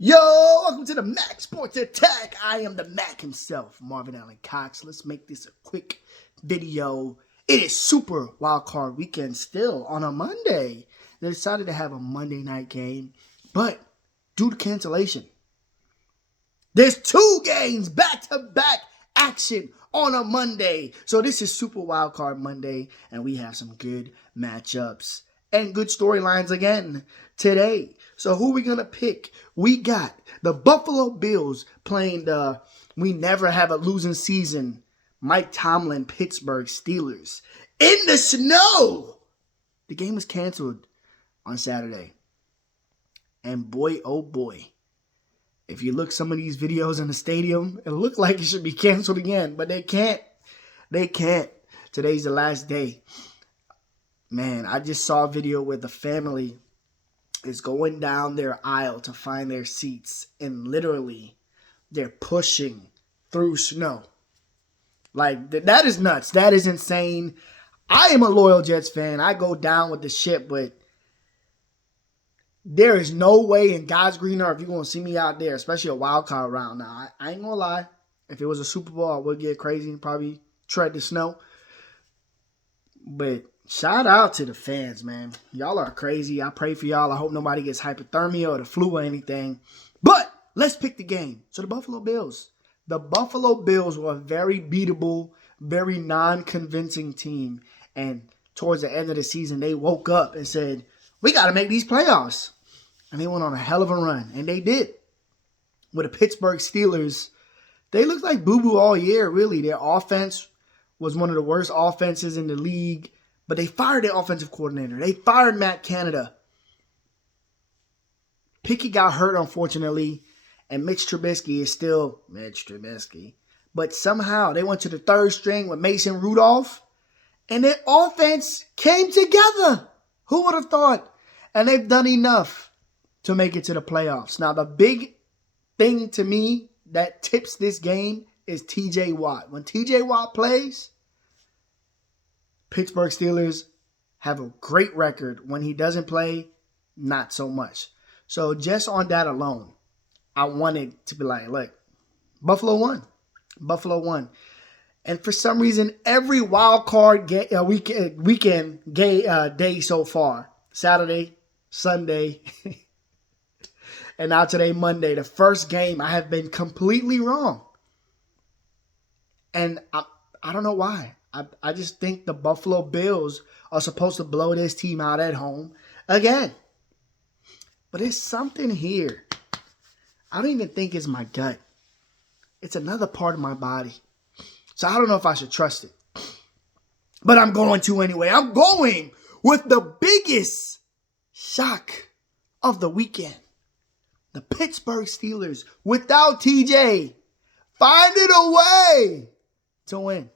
Yo, welcome to the Mac Sports Attack. I am the Mac himself, Marvin Allen Cox. Let's make this a quick video. It is Super Wildcard Weekend still on a Monday. They decided to have a Monday night game, but due to cancellation, there's two games back-to-back action on a Monday. So this is Super Wildcard Monday, and we have some good matchups and good storylines again today. So who are we going to pick? We got the Buffalo Bills playing the we never have a losing season Mike Tomlin Pittsburgh Steelers in the snow. The game was canceled on Saturday. And boy, oh boy, if you look some of these videos in the stadium, it looked like it should be canceled again, but they can't. They can't. Today's the last day. Man, I just saw a video where the family is going down their aisle to find their seats, and literally they're pushing through snow. Like, that is nuts. That is insane. I am a loyal Jets fan. I go down with the ship, but there is no way in God's green earth you're going to see me out there, especially a wild card round. Now, I ain't going to lie. If it was a Super Bowl, I would get crazy and probably tread the snow. But shout out to the fans, man. Y'all are crazy. I pray for y'all. I hope nobody gets hypothermia or the flu or anything. But let's pick the game. So the Buffalo Bills. The Buffalo Bills were a very beatable, very non-convincing team. And towards the end of the season, they woke up and said, we got to make these playoffs. And they went on a hell of a run. And they did. With the Pittsburgh Steelers, they looked like boo-boo all year, really. Their offense was one of the worst offenses in the league. But they fired their offensive coordinator. They fired Matt Canada. Pickett got hurt, unfortunately. And Mitch Trubisky is still Mitch Trubisky. But somehow they went to the third string with Mason Rudolph. And their offense came together. Who would have thought? And they've done enough to make it to the playoffs. Now, the big thing to me that tips this game is TJ Watt. When TJ Watt plays, Pittsburgh Steelers have a great record. When he doesn't play, not so much. So just on that alone, I wanted to be like, look, Buffalo won. Buffalo won. And for some reason, every wild card weekend day so far, Saturday, Sunday, and now today, Monday, the first game, I have been completely wrong. And I don't know why. I just think the Buffalo Bills are supposed to blow this team out at home again. But there's something here. I don't even think it's my gut. It's another part of my body. So I don't know if I should trust it. But I'm going to anyway. I'm going with the biggest shock of the weekend. The Pittsburgh Steelers, without TJ, finding a way to win.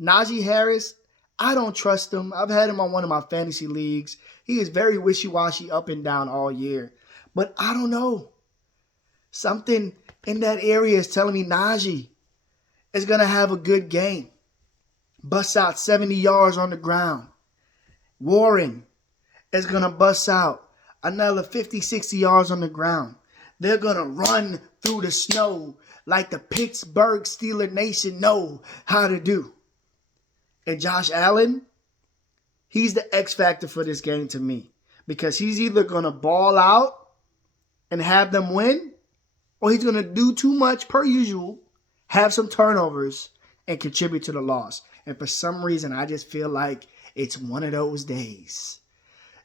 Najee Harris, I don't trust him. I've had him on one of my fantasy leagues. He is very wishy-washy up and down all year. But I don't know. Something in that area is telling me Najee is going to have a good game. Bust out 70 yards on the ground. Warren is going to bust out another 50, 60 yards on the ground. They're going to run through the snow like the Pittsburgh Steeler Nation know how to do. And Josh Allen, he's the X factor for this game to me. Because he's either going to ball out and have them win, or he's going to do too much per usual, have some turnovers, and contribute to the loss. And for some reason, I just feel like it's one of those days.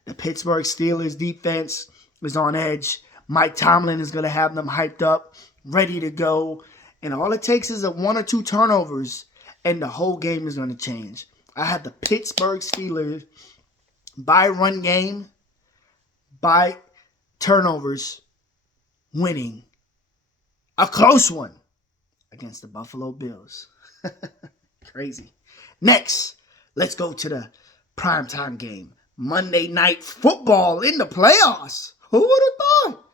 The Pittsburgh Steelers defense is on edge. Mike Tomlin is going to have them hyped up, ready to go. And all it takes is one or two turnovers, and the whole game is going to change. I have the Pittsburgh Steelers by run game, by turnovers, winning a close one against the Buffalo Bills. Crazy. Next, let's go to the primetime game. Monday Night Football in the playoffs. Who would have thought?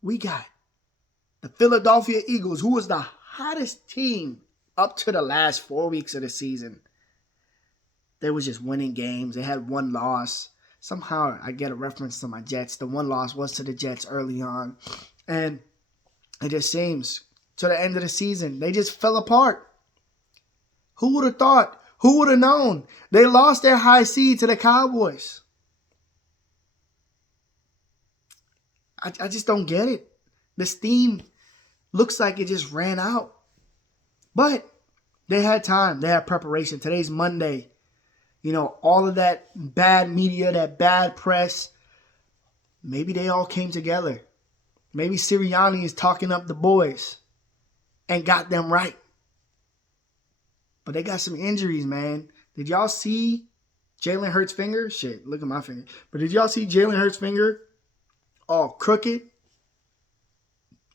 We got the Philadelphia Eagles, who was the hottest team up to the last 4 weeks of the season. They was just winning games. They had one loss. Somehow I get a reference to my Jets. The one loss was to the Jets early on. And it just seems to the end of the season, they just fell apart. Who would have thought? Who would have known? They lost their high seed to the Cowboys. I just don't get it. The steam looks like it just ran out. But they had time. They had preparation. Today's Monday. You know, all of that bad media, that bad press, maybe they all came together. Maybe Sirianni is talking up the boys and got them right. But they got some injuries, man. Did y'all see Jalen Hurts' finger? Shit, look at my finger. But did y'all see Jalen Hurts' finger all crooked?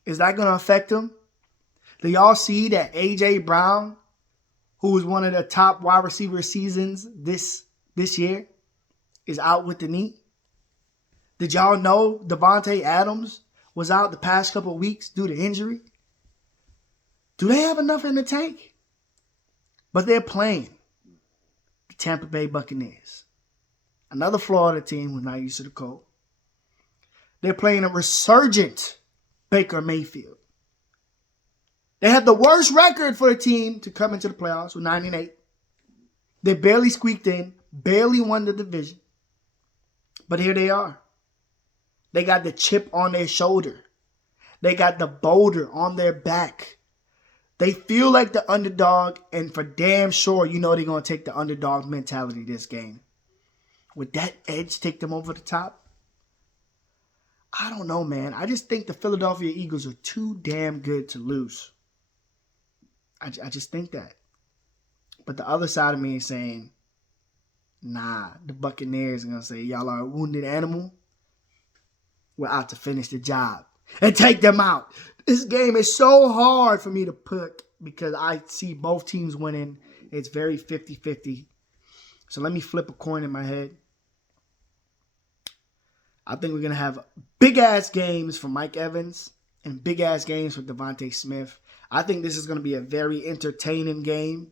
Is that going to affect him? Do y'all see that A.J. Brown, who was one of the top wide receiver seasons this year, is out with the knee? Did y'all know Devontae Adams was out the past couple of weeks due to injury? Do they have enough in the tank? But they're playing the Tampa Bay Buccaneers. Another Florida team who's not used to the cold. They're playing a resurgent Baker Mayfield. They had the worst record for a team to come into the playoffs with 9-8. They barely squeaked in, barely won the division. But here they are. They got the chip on their shoulder. They got the boulder on their back. They feel like the underdog, and for damn sure, you know they're going to take the underdog mentality this game. Would that edge take them over the top? I don't know, man. I just think the Philadelphia Eagles are too damn good to lose. I just think that. But the other side of me is saying, nah, the Buccaneers are going to say, y'all are a wounded animal. We're out to finish the job and take them out. This game is so hard for me to pick because I see both teams winning. It's very 50-50. So let me flip a coin in my head. I think we're going to have big-ass games for Mike Evans and big-ass games for Devontae Smith. I think this is going to be a very entertaining game.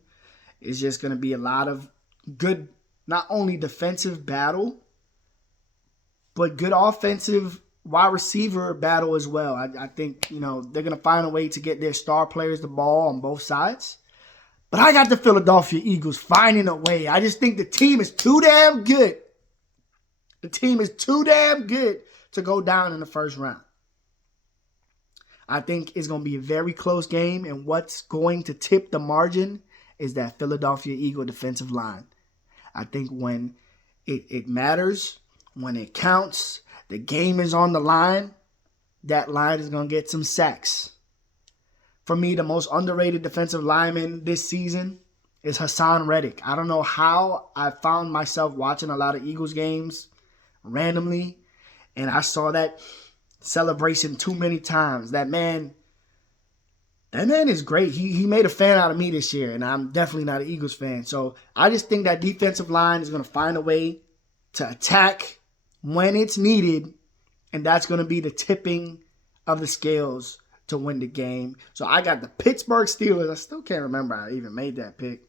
It's just going to be a lot of good, not only defensive battle, but good offensive wide receiver battle as well. I think, you know, they're going to find a way to get their star players the ball on both sides. But I got the Philadelphia Eagles finding a way. I just think the team is too damn good. The team is too damn good to go down in the first round. I think it's going to be a very close game, and what's going to tip the margin is that Philadelphia Eagle defensive line. I think when it matters, when it counts, the game is on the line, that line is going to get some sacks. For me, the most underrated defensive lineman this season is Hassan Reddick. I don't know how I found myself watching a lot of Eagles games randomly, and I saw that celebration too many times. That man is great. He made a fan out of me this year, and I'm definitely not an Eagles fan. So I just think that defensive line is going to find a way to attack when it's needed, and that's going to be the tipping of the scales to win the game. So I got the Pittsburgh Steelers. I still can't remember I even made that pick.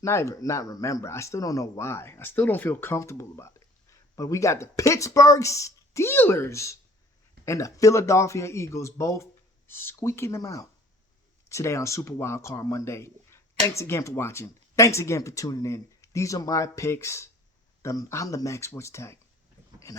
Not remember. I still don't know why. I still don't feel comfortable about it. But we got the Pittsburgh Steelers and the Philadelphia Eagles both squeaking them out today on Super Wild Card Monday. Thanks again for watching. Thanks again for tuning in. These are my picks. I'm the Max Sports Tech. And